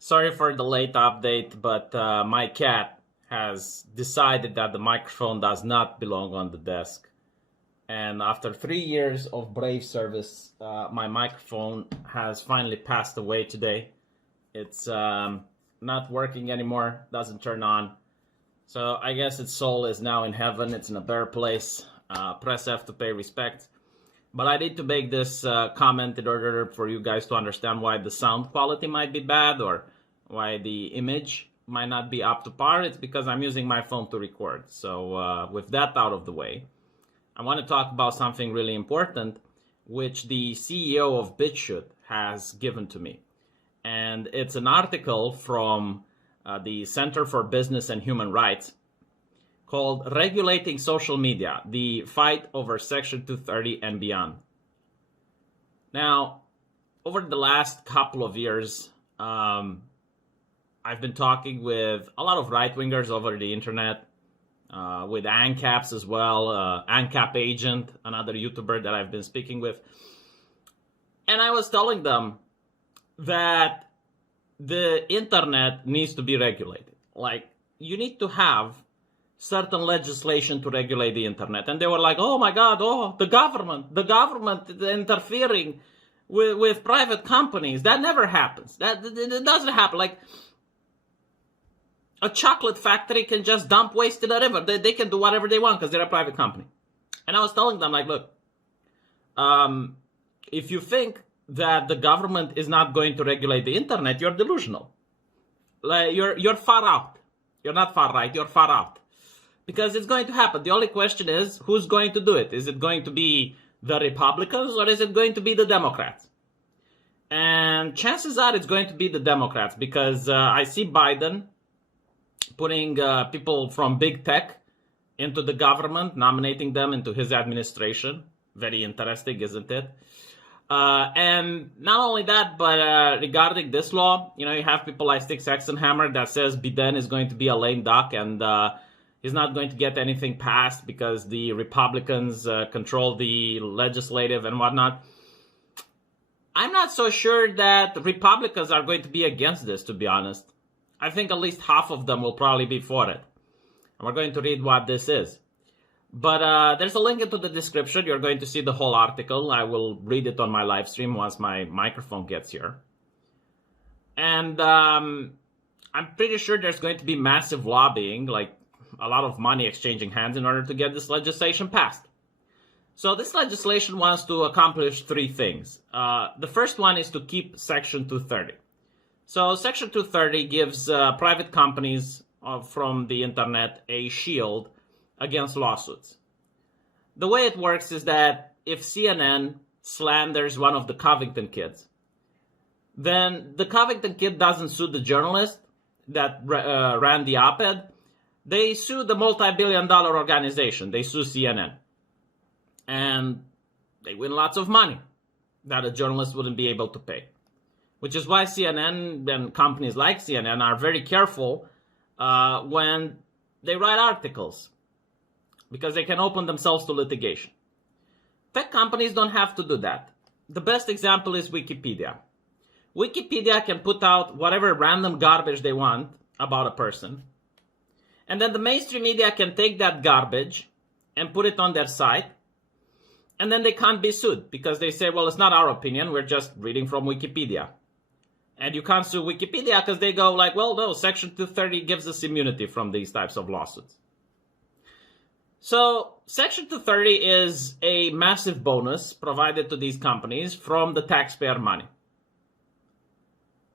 Sorry for the late update, but my cat has decided that the microphone does not belong on the desk. And after 3 years of brave service, my microphone has finally passed away today. It's not working anymore, doesn't turn on. So I guess its soul is now in heaven. It's in a better place. Press F to pay respect. But I need to make this comment in order for you guys to understand why the sound quality might be bad or why the image might not be up to par. It's because I'm using my phone to record. So with that out of the way, I want to talk about something really important, which the CEO of BitChute has given to me. And it's an article from the Center for Business and Human Rights called Regulating Social Media, the Fight Over Section 230 and Beyond. Now, over the last couple of years, I've been talking with a lot of right-wingers over the internet, with ANCAPs as well, ANCAP Agent, another YouTuber that I've been speaking with. And I was telling them that the internet needs to be regulated. Like, you need to have certain legislation to regulate the internet. And they were like, oh my God, the government interfering with private companies. That never happens. It doesn't happen. Like, a chocolate factory can just dump waste in a river. They can do whatever they want because they're a private company. And I was telling them, like, look, if you think that the government is not going to regulate the internet, you're delusional. Like, you're far out. You're not far right, you're far out. Because it's going to happen. The only question is, who's going to do it? Is it going to be the Republicans or is it going to be the Democrats? And chances are it's going to be the Democrats because I see Biden putting people from big tech into the government, nominating them into his administration. Very interesting, isn't it? And not only that, but regarding this law, you have people like Stick Sexenhammer that says Biden is going to be a lame duck and he's not going to get anything passed because the Republicans control the legislative and whatnot. I'm not so sure that Republicans are going to be against this, to be honest. I think at least half of them will probably be for it. And we're going to read what this is. But there's a link into the description. You're going to see the whole article. I will read it on my live stream once my microphone gets here. And I'm pretty sure there's going to be massive lobbying, like a lot of money exchanging hands in order to get this legislation passed. So this legislation wants to accomplish three things. The first one is to keep Section 230. So Section 230 gives private companies from the internet a shield against lawsuits. The way it works is that if CNN slanders one of the Covington kids, then the Covington kid doesn't sue the journalist that ran the op-ed. They sue the multi-billion-dollar organization. They sue CNN. And they win lots of money that a journalist wouldn't be able to pay. Which is why CNN and companies like CNN are very careful when they write articles, because they can open themselves to litigation. Tech companies don't have to do that. The best example is Wikipedia. Wikipedia can put out whatever random garbage they want about a person, and then the mainstream media can take that garbage and put it on their site, and then they can't be sued because they say, well, it's not our opinion, we're just reading from Wikipedia. And you can't sue Wikipedia because they go like, well, no, Section 230 gives us immunity from these types of lawsuits. So Section 230 is a massive bonus provided to these companies from the taxpayer money.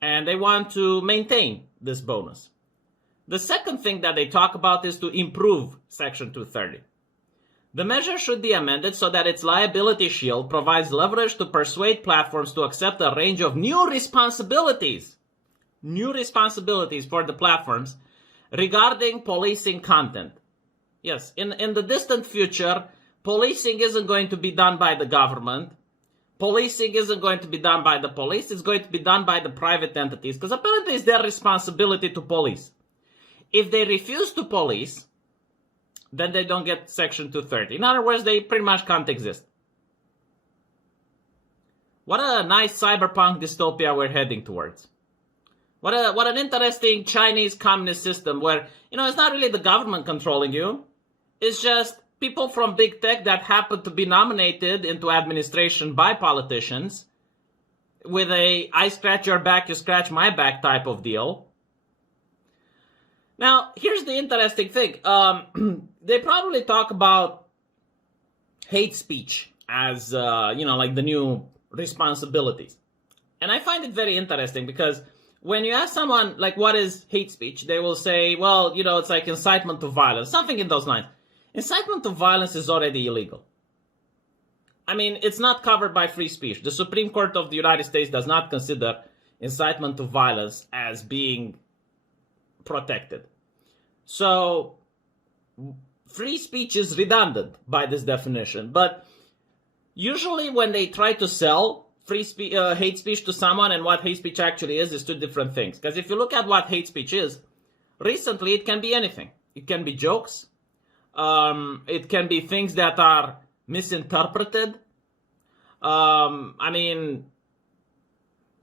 And they want to maintain this bonus. The second thing that they talk about is to improve Section 230. The measure should be amended so that its liability shield provides leverage to persuade platforms to accept a range of new responsibilities for the platforms regarding policing content. Yes, in the distant future, policing isn't going to be done by the government. Policing isn't going to be done by the police. It's going to be done by the private entities, because apparently it's their responsibility to police. If they refuse to police, then they don't get Section 230. In other words, they pretty much can't exist. What a nice cyberpunk dystopia we're heading towards. What an interesting Chinese communist system where, it's not really the government controlling you. It's just people from big tech that happen to be nominated into administration by politicians with a I scratch your back, you scratch my back type of deal. Now, here's the interesting thing. They probably talk about hate speech as, like the new responsibilities. And I find it very interesting because when you ask someone, like, what is hate speech? They will say, well, it's like incitement to violence, something in those lines. Incitement to violence is already illegal. I mean, it's not covered by free speech. The Supreme Court of the United States does not consider incitement to violence as being protected. So, free speech is redundant by this definition. But usually when they try to sell hate speech to someone and what hate speech actually is two different things. Because if you look at what hate speech is, recently it can be anything. It can be jokes. It can be things that are misinterpreted.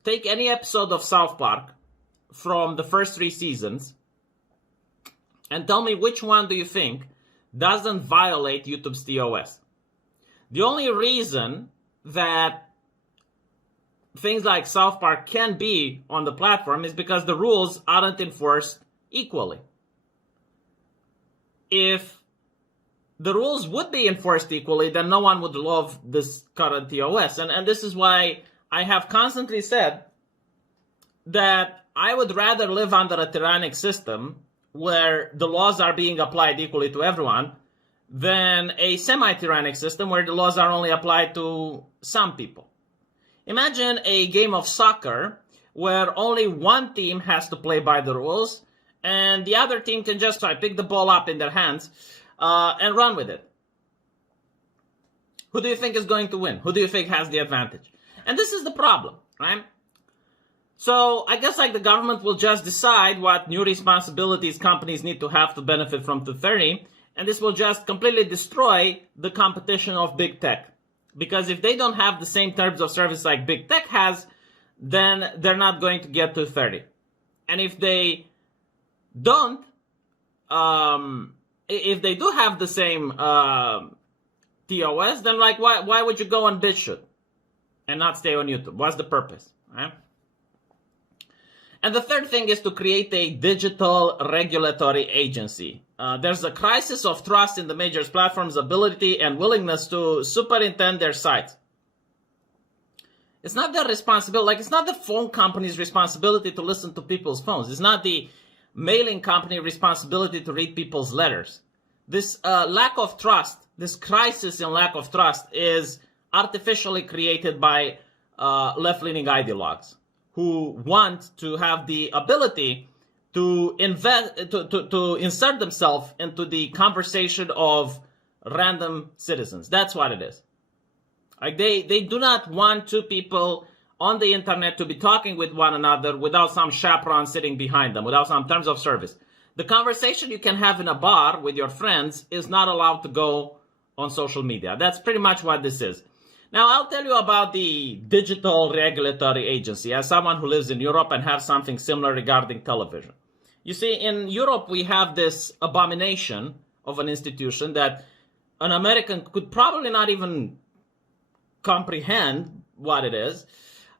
Take any episode of South Park from the first 3 seasons and tell me which one do you think doesn't violate YouTube's TOS. The only reason that things like South Park can be on the platform is because the rules aren't enforced equally. If the rules would be enforced equally, then no one would love this current TOS. And this is why I have constantly said that I would rather live under a tyrannic system where the laws are being applied equally to everyone than a semi-tyrannic system where the laws are only applied to some people. Imagine a game of soccer where only one team has to play by the rules and the other team can just pick the ball up in their hands and run with it. Who do you think is going to win? Who do you think has the advantage? And this is the problem, right? So I guess the government will just decide what new responsibilities companies need to have to benefit from 230, and this will just completely destroy the competition of big tech. Because if they don't have the same terms of service like big tech has, then they're not going to get 230. And if they don't, if they do have the same TOS, then why would you go on BitChute and not stay on YouTube? What's the purpose? Right? And the third thing is to create a digital regulatory agency. There's a crisis of trust in the major platforms' ability and willingness to superintend their sites. It's not their responsibility, it's not the phone company's responsibility to listen to people's phones. It's not the mailing company responsibility to read people's letters. This lack of trust, this crisis in lack of trust is artificially created by left-leaning ideologues who want to have the ability to insert themselves into the conversation of random citizens. That's what it is. They do not want two people on the internet to be talking with one another without some chaperone sitting behind them, without some terms of service. The conversation you can have in a bar with your friends is not allowed to go on social media. That's pretty much what this is. Now, I'll tell you about the Digital Regulatory Agency as someone who lives in Europe and has something similar regarding television. You see, in Europe, we have this abomination of an institution that an American could probably not even comprehend what it is.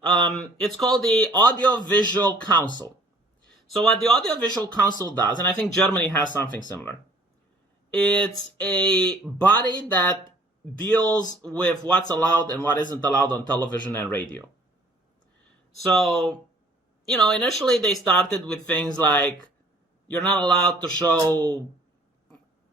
It's called the Audiovisual Council. So what the Audiovisual Council does, and I think Germany has something similar, it's a body that deals with what's allowed and what isn't allowed on television and radio. So, initially they started with things like you're not allowed to show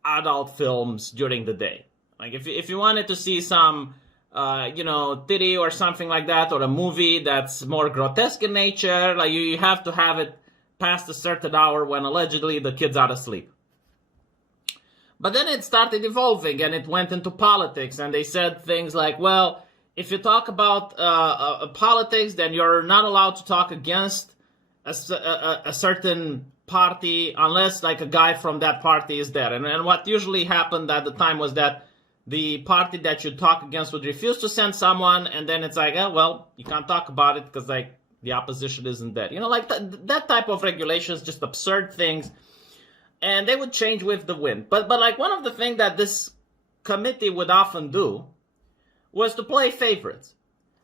adult films during the day. Like if you wanted to see some, titty or something like that, or a movie that's more grotesque in nature, like you have to have it past a certain hour when allegedly the kids are asleep. But then it started evolving and it went into politics, and they said things like, well, if you talk about politics, then you're not allowed to talk against a certain party unless like a guy from that party is there. And what usually happened at the time was that the party that you talk against would refuse to send someone, and then it's like, well, you can't talk about it because The opposition isn't there. You know, like that type of regulations, just absurd things. And they would change with the wind. But like one of the things that this committee would often do was to play favorites.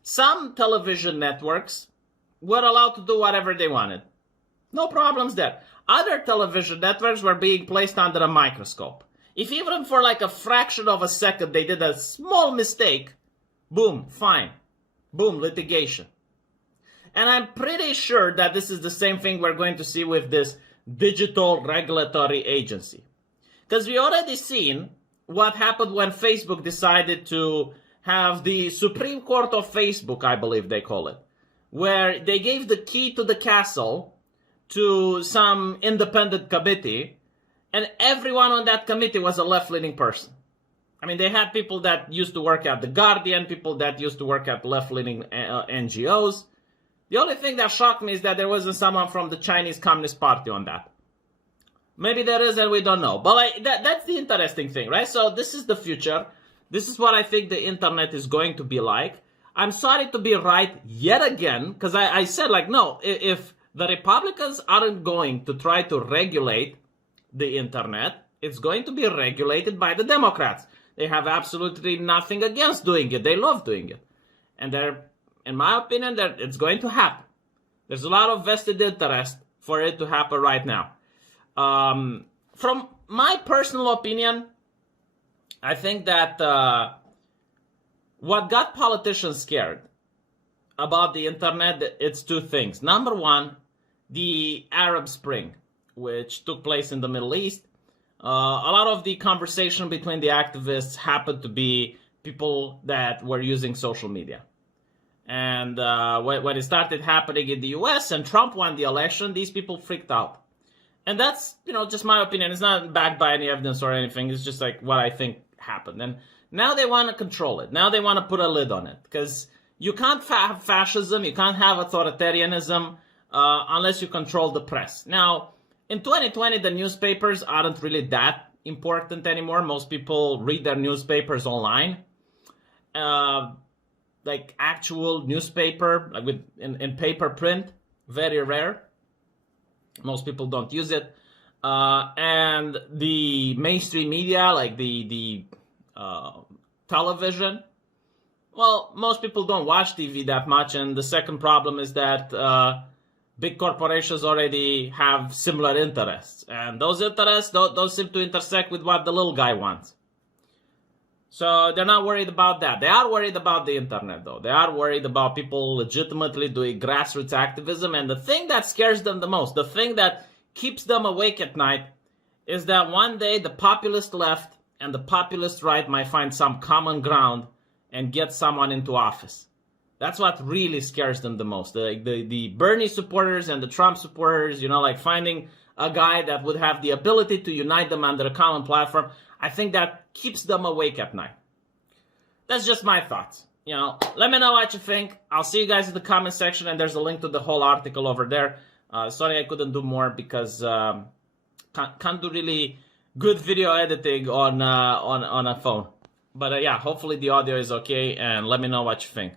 Some television networks were allowed to do whatever they wanted. No problems there. Other television networks were being placed under a microscope. If even for like a fraction of a second they did a small mistake, boom, fine. Boom, litigation. And I'm pretty sure that this is the same thing we're going to see with this digital regulatory agency. Because we already seen what happened when Facebook decided to have the Supreme Court of Facebook, I believe they call it, where they gave the key to the castle to some independent committee, and everyone on that committee was a left-leaning person. I mean, they had people that used to work at The Guardian, people that used to work at left-leaning NGOs. The only thing that shocked me is that there wasn't someone from the Chinese Communist Party on that. Maybe there is and we don't know. But that's the interesting thing, right? So this is the future. This is what I think the internet is going to be like. I'm sorry to be right yet again, because I said, like, no, if the Republicans aren't going to try to regulate the internet, it's going to be regulated by the Democrats. They have absolutely nothing against doing it. They love doing it. And in my opinion, it's going to happen. There's a lot of vested interest for it to happen right now. From my personal opinion, I think that what got politicians scared about the internet, it's two things. Number one, the Arab Spring, which took place in the Middle East. A lot of the conversation between the activists happened to be people that were using social media. And when it started happening in the US and Trump won the election, these people freaked out. And that's, just my opinion. It's not backed by any evidence or anything. It's just like what I think happened. And now they want to control it. Now they want to put a lid on it. Because you can't have fascism, you can't have authoritarianism unless you control the press. Now, in 2020, the newspapers aren't really that important anymore. Most people read their newspapers online. Like actual newspaper, like in paper print, very rare. Most people don't use it. And the mainstream media, like the television, well, most people don't watch TV that much. And the second problem is that big corporations already have similar interests. And those interests don't seem to intersect with what the little guy wants. So they're not worried about that. They are worried about the internet, though. They are worried about people legitimately doing grassroots activism. And the thing that scares them the most, the thing that keeps them awake at night, is that one day the populist left and the populist right might find some common ground and get someone into office. That's what really scares them the most. The Bernie supporters and the Trump supporters, like finding a guy that would have the ability to unite them under a common platform. I think that keeps them awake at night. That's just my thoughts. Let me know what you think. I'll see you guys in the comment section, and there's a link to the whole article over there. Sorry I couldn't do more because can't do really good video editing on a phone. But yeah, hopefully the audio is okay, and let me know what you think.